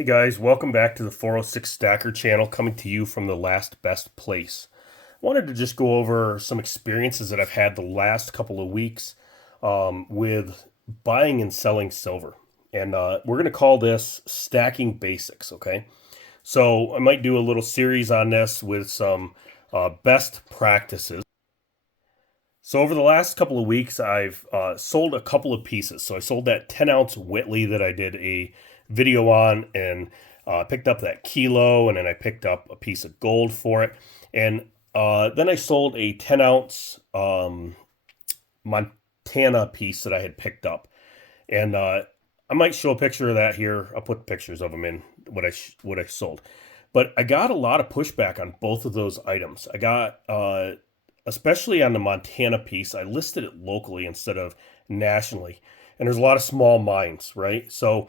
Hey guys, welcome back to the 406 Stacker channel, coming to you from the last best place. I wanted to just go over some experiences that I've had the last couple of weeks with buying and selling silver. And we're going to call this stacking basics, okay? So I might do a little series on this with some best practices. So over the last couple of weeks, I've sold a couple of pieces. So I sold that 10-ounce Whitley that I did a video on, and picked up that kilo, and then I picked up a piece of gold for it. And then I sold a 10-ounce Montana piece that I had picked up. And I might show a picture of that here. I'll put pictures of them in what I sold. But I got a lot of pushback on both of those items. I got especially on the Montana piece, I listed it locally instead of nationally. And there's a lot of small mines, right? So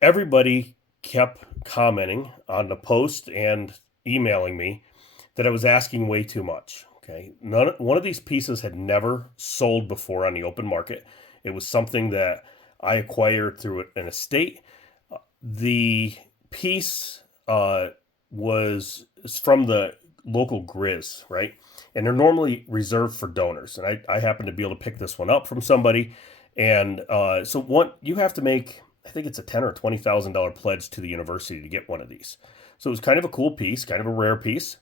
everybody kept commenting on the post and emailing me that I was asking way too much. Okay. One of these pieces had never sold before on the open market. It was something that I acquired through an estate. The piece was from the local Grizz, right? And they're normally reserved for donors. And I happen to be able to pick this one up from somebody. And so you have to make, I think it's a $10,000 or $20,000 pledge to the university to get one of these. So it was kind of a cool piece, kind of a rare piece.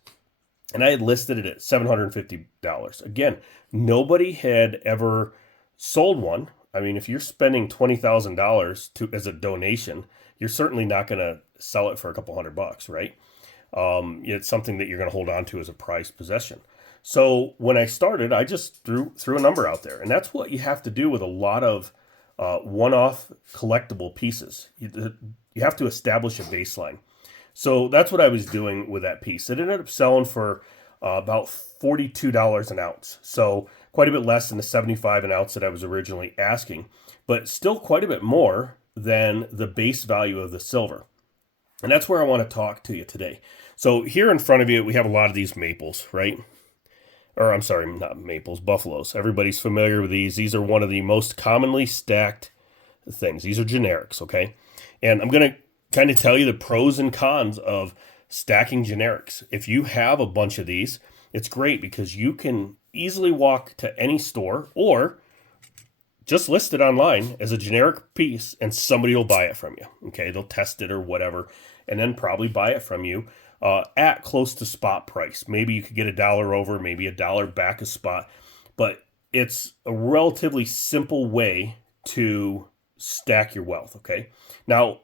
And I had listed it at $750. Again, nobody had ever sold one. I mean, if you're spending $20,000 as a donation, you're certainly not going to sell it for a couple $100, right? It's something that you're going to hold on to as a prized possession. So when I started, I just threw a number out there, and that's what you have to do with a lot of one-off collectible pieces. You have to establish a baseline. So that's what I was doing with that piece. It ended up selling for about $42 an ounce. So quite a bit less than the $75 an ounce that I was originally asking, but still quite a bit more than the base value of the silver. And that's where I want to talk to you today. So here in front of you, we have a lot of these maples, right? Or I'm sorry, not maples, buffaloes. Everybody's familiar with these. These are one of the most commonly stacked things. These are generics, okay? And I'm going to kind of tell you the pros and cons of stacking generics. If you have a bunch of these, it's great because you can easily walk to any store or just list it online as a generic piece and somebody will buy it from you. Okay, they'll test it or whatever and then probably buy it from you at close to spot price. Maybe you could get $1 over, maybe $1 back a spot, but it's a relatively simple way to stack your wealth. Okay, now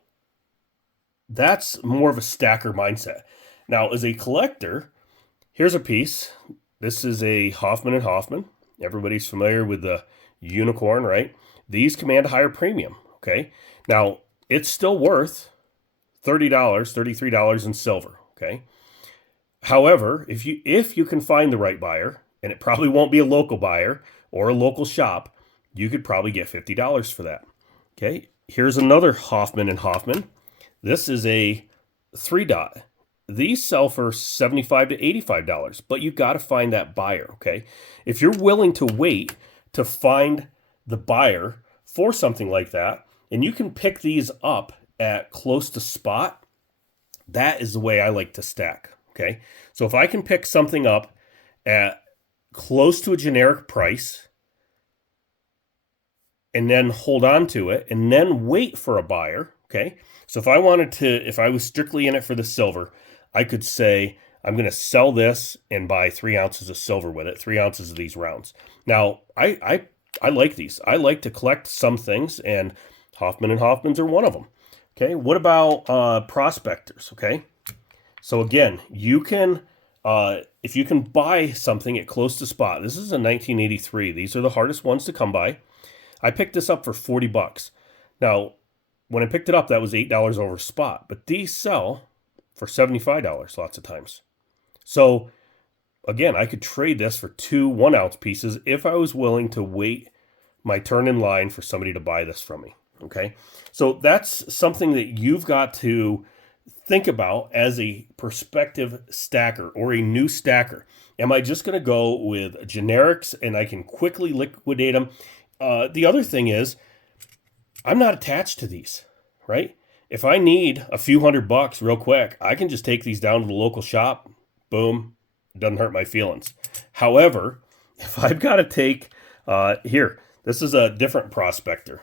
that's more of a stacker mindset. Now, as a collector, here's a piece. This is a Hoffman and Hoffman. Everybody's familiar with the unicorn, right? These command a higher premium, okay? Now, it's still worth $30, $33 in silver, okay? However, if you can find the right buyer, and it probably won't be a local buyer or a local shop, you could probably get $50 for that, okay? Here's another Hoffman and Hoffman. This is a 3-dot. These sell for $75 to $85, but you got to find that buyer, okay? If you're willing to wait to find the buyer for something like that, and you can pick these up at close to spot, that is the way I like to stack, okay? So if I can pick something up at close to a generic price and then hold on to it and then wait for a buyer, okay? So if I was strictly in it for the silver, I could say, I'm going to sell this and buy 3 ounces of silver with it, 3 ounces of these rounds. Now, I like these. I like to collect some things, and Hoffman and Hoffman's are one of them. Okay, what about prospectors? Okay, so again, you can, if you can buy something at close to spot. This is a 1983. These are the hardest ones to come by. I picked this up for $40. Now, when I picked it up, that was $8 over spot, but these sell for $75 lots of times. So again, I could trade this for 2 1-ounce pieces if I was willing to wait my turn in line for somebody to buy this from me. Okay, so that's something that you've got to think about as a prospective stacker or a new stacker. Am I just going to go with generics and I can quickly liquidate them? The other thing is, I'm not attached to these, right? If I need a few $100 real quick, I can just take these down to the local shop. Boom, doesn't hurt my feelings. However, if I've got to take here, this is a different prospector.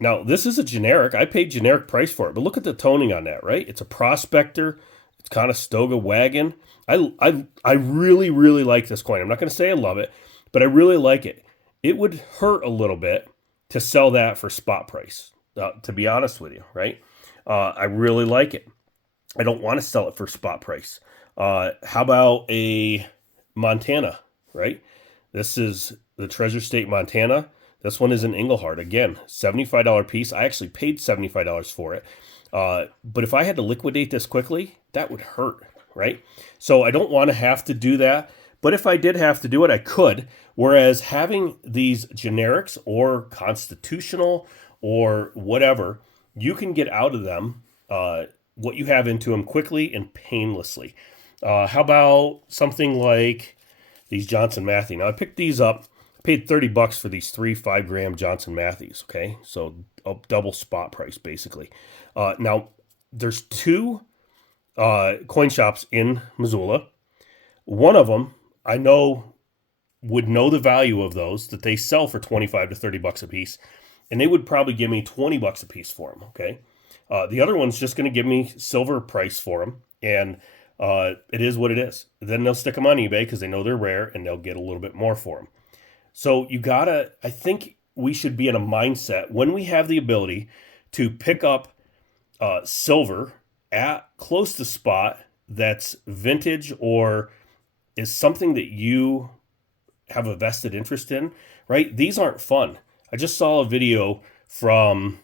Now, this is a generic. I paid generic price for it, but look at the toning on that, right? It's a prospector. It's kind of Stoga wagon. I really, really like this coin. I'm not going to say I love it, but I really like it. It would hurt a little bit to sell that for spot price, to be honest with you, right? I really like it. I don't want to sell it for spot price. How about a Montana, right? This is the Treasure State Montana. This one is in Englehart. Again, $75 piece. I actually paid $75 for it. But if I had to liquidate this quickly, that would hurt, right? So I don't want to have to do that. But if I did have to do it, I could. Whereas having these generics or constitutional or whatever, you can get out of them what you have into them quickly and painlessly. How about something like these Johnson Matthey? Now, I picked these up. I paid $30 for these 3 5-gram Johnson Mattheys, okay? So a double spot price, basically. Now, there's 2 coin shops in Missoula. One of them, I know, would know the value of those, that they sell for 25 to $30 a piece, and they would probably give me 20 bucks a piece for them, okay? The other one's just going to give me silver price for them, and it is what it is. Then they'll stick them on eBay because they know they're rare, and they'll get a little bit more for them. So I think we should be in a mindset when we have the ability to pick up silver at close to spot that's vintage or is something that you have a vested interest in, right? These aren't fun. I just saw a video from,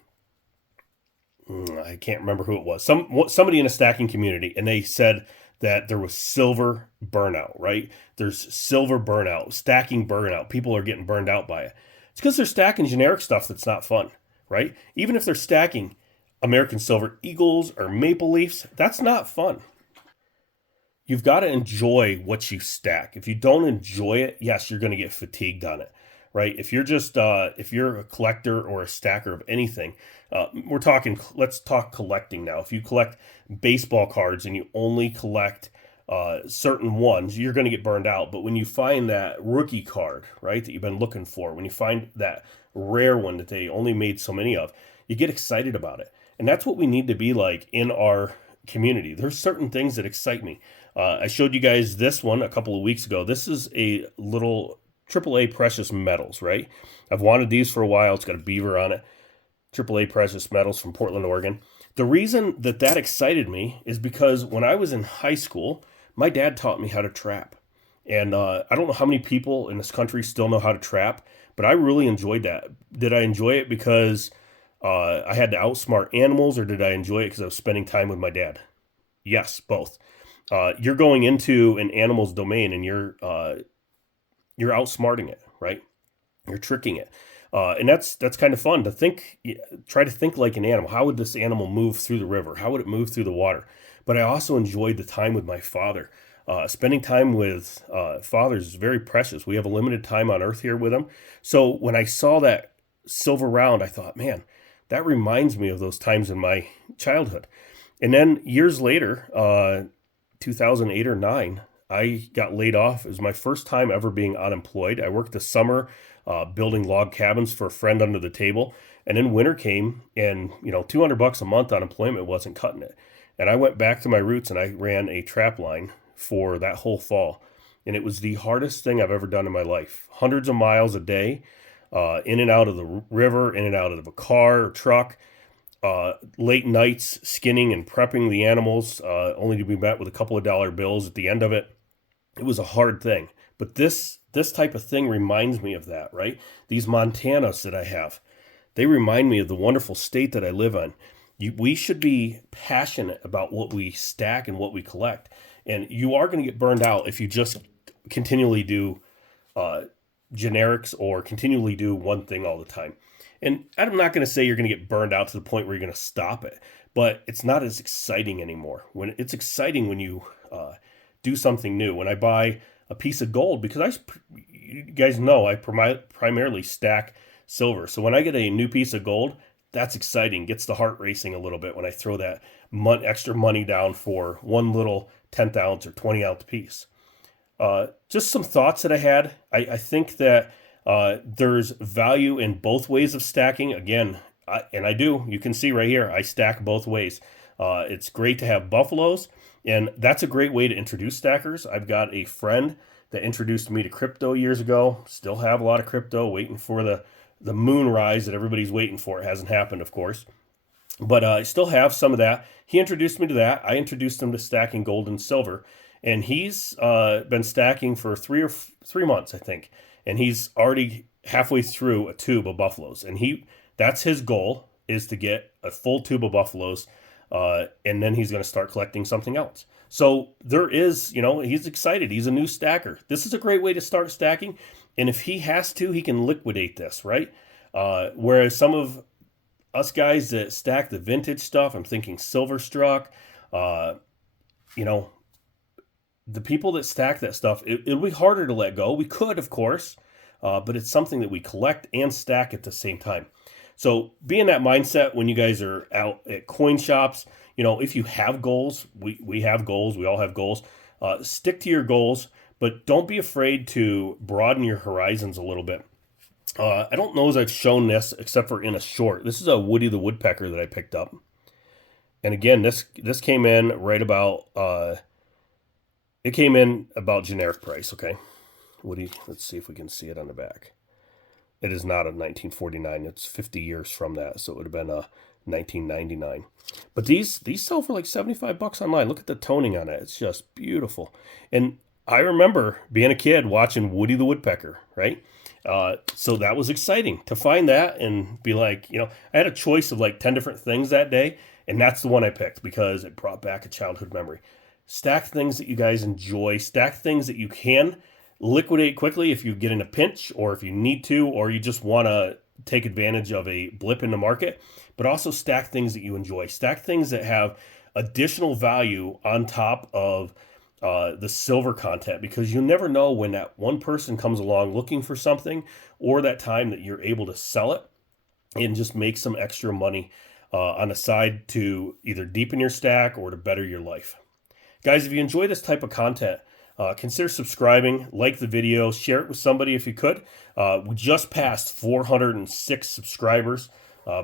I can't remember who it was, somebody in a stacking community, and they said that there was silver burnout, right? There's silver burnout, stacking burnout. People are getting burned out by it. It's because they're stacking generic stuff that's not fun, right? Even if they're stacking American Silver Eagles or Maple Leafs, that's not fun. You've got to enjoy what you stack. If you don't enjoy it, yes, you're going to get fatigued on it, right? If you're a collector or a stacker of anything, let's talk collecting now. If you collect baseball cards and you only collect certain ones, you're going to get burned out. But when you find that rookie card, right, that you've been looking for, when you find that rare one that they only made so many of, you get excited about it. And that's what we need to be like in our community. There's certain things that excite me. I showed you guys this one a couple of weeks ago. This is a little AAA precious metals, right? I've wanted these for a while. It's got a beaver on it. AAA precious metals from Portland, Oregon. The reason that excited me is because when I was in high school, my dad taught me how to trap. And I don't know how many people in this country still know how to trap, but I really enjoyed that. Did I enjoy it because I had to outsmart animals, or did I enjoy it because I was spending time with my dad? Yes, both. You're going into an animal's domain and you're outsmarting it, right? You're tricking it. And that's kind of fun to think, try to think like an animal. How would this animal move through the river? How would it move through the water? But I also enjoyed the time with my father. Spending time with fathers is very precious. We have a limited time on earth here with him. So when I saw that silver round, I thought, man, that reminds me of those times in my childhood. And then years later, 2008 or 9, I got laid off. It was my first time ever being unemployed. I worked the summer building log cabins for a friend under the table. And then winter came, and $200 a month unemployment wasn't cutting it. And I went back to my roots and I ran a trap line for that whole fall. And it was the hardest thing I've ever done in my life. Hundreds of miles a day, in and out of the river, in and out of a car or truck. Late nights skinning and prepping the animals, only to be met with a couple of dollar bills at the end of it. It was a hard thing. But this type of thing reminds me of that, right? These Montanas that I have, they remind me of the wonderful state that I live in. We should be passionate about what we stack and what we collect. And you are going to get burned out if you just continually do generics or continually do one thing all the time. And I'm not going to say you're going to get burned out to the point where you're going to stop it, but it's not as exciting anymore. When it's exciting when you do something new. When I buy a piece of gold, because you guys know I primarily stack silver. So when I get a new piece of gold, that's exciting. Gets the heart racing a little bit when I throw that extra money down for one little 10th ounce or 20-ounce piece. Just some thoughts that I had. I think that there's value in both ways of stacking. Again, and I do. You can see right here, I stack both ways. It's great to have buffaloes, and that's a great way to introduce stackers. I've got a friend that introduced me to crypto years ago. Still have a lot of crypto, waiting for the moon rise that everybody's waiting for. It hasn't happened, of course. But I still have some of that. He introduced me to that. I introduced him to stacking gold and silver. And he's been stacking for 3 months, I think. And he's already halfway through a tube of buffaloes. And that's his goal, is to get a full tube of buffaloes. And then he's going to start collecting something else. So there is, he's excited. He's a new stacker. This is a great way to start stacking. And if he has to, he can liquidate this, right? Whereas some of us guys that stack the vintage stuff, I'm thinking Silverstruck, the people that stack that stuff, it'll be harder to let go. We could, of course, but it's something that we collect and stack at the same time. So be in that mindset when you guys are out at coin shops. If you have goals, we have goals. We all have goals. Stick to your goals, but don't be afraid to broaden your horizons a little bit. I don't know as I've shown this except for in a short. This is a Woody the Woodpecker that I picked up. And again, this came in right about, it came in about generic price, okay? Woody, let's see if we can see it on the back. It is not a 1949. It's 50 years from that, so it would have been a 1999. But these sell for like $75 online. Look at the toning on it. It's just beautiful. And I remember being a kid watching Woody the Woodpecker, right? So that was exciting to find that and be like, I had a choice of like 10 different things that day, and that's the one I picked because it brought back a childhood memory. Stack things that you guys enjoy. Stack things that you can liquidate quickly if you get in a pinch or if you need to, or you just want to take advantage of a blip in the market, but also stack things that you enjoy. Stack things that have additional value on top of the silver content, because you never know when that one person comes along looking for something, or that time that you're able to sell it and just make some extra money on the side to either deepen your stack or to better your life. Guys, if you enjoy this type of content, consider subscribing, like the video, share it with somebody if you could. We just passed 406 subscribers.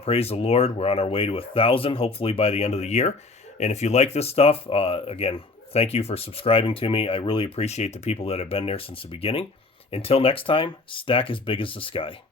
Praise the Lord. We're on our way to 1,000, hopefully by the end of the year. And if you like this stuff, again, thank you for subscribing to me. I really appreciate the people that have been there since the beginning. Until next time, stack as big as the sky.